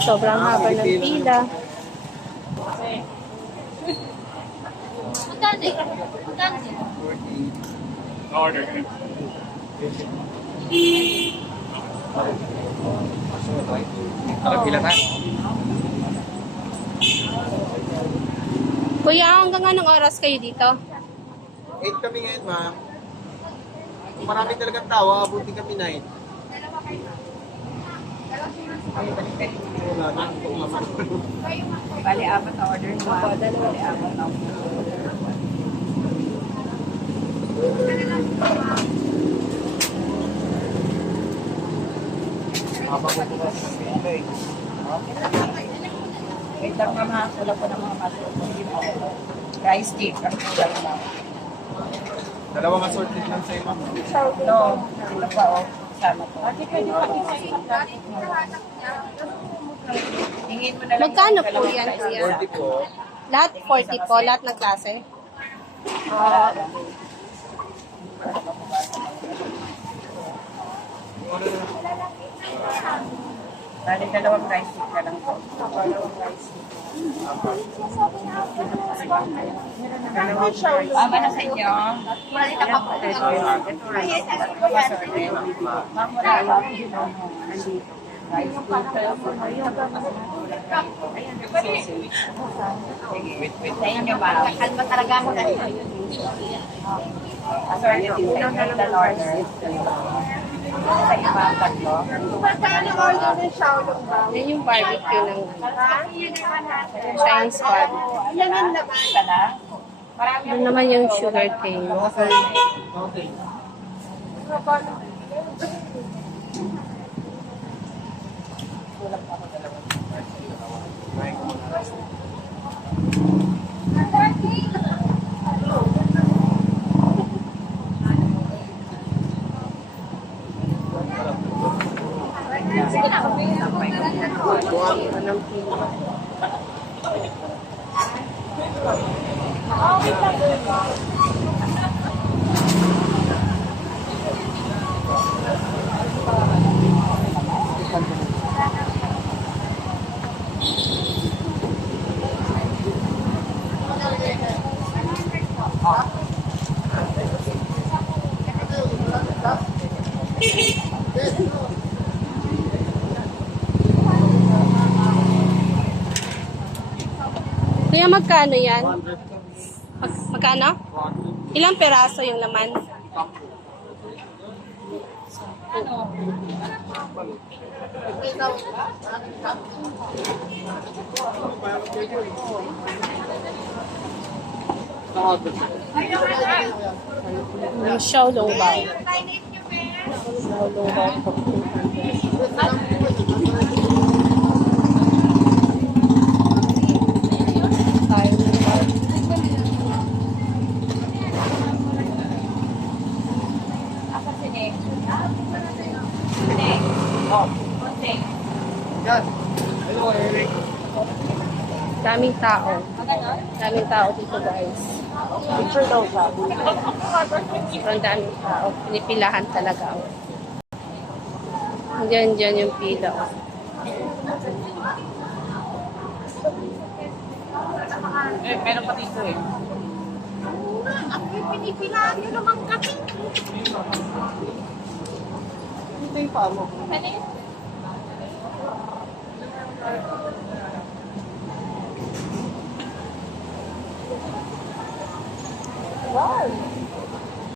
Sobrang haba ng pila. Order. Pila na. Kuya, hanggang anong oras kayo dito? 8 kami ngayon, ma'am. Kung marami talagang tao, abutin kami 9. Bali, apat na order mo. Bali, apat na wait lang mama, wala po ng mga pasok. Rice cake, ang kulang lang. Dalawang assorted lang sa'yo, ma'am. No, ito pa o. Sama po. Hingin mo na lang. Magkano po yan, kuya? 40 po. Lahat 40 po, lahat ng klase. Bali, dalawang rice cake ka lang po. Ama na sa inyo. Ito rice. Ma'am, wala lang. Nandito. Rice cake. Sa inyo, ma'am. Kalma talaga mo na. Sorry, unang na order. Sa iba, tatlo. Yan yung barbecue ng Chinese squad. Doon naman yung sugar cane. Okay. Kaya magkano yan? Magkano? Ilang peraso yung laman? Yung Xiaolong Bao. Xiaolong Bao po. Daming tao. Daming tao dito, guys. Picture daw ba? Sobrang daming tao. Pinipilahan talaga. Diyan yung pila. Meron pa dito eh. Pinipilahan nyo naman kami. Ito yung paa mo. Wow!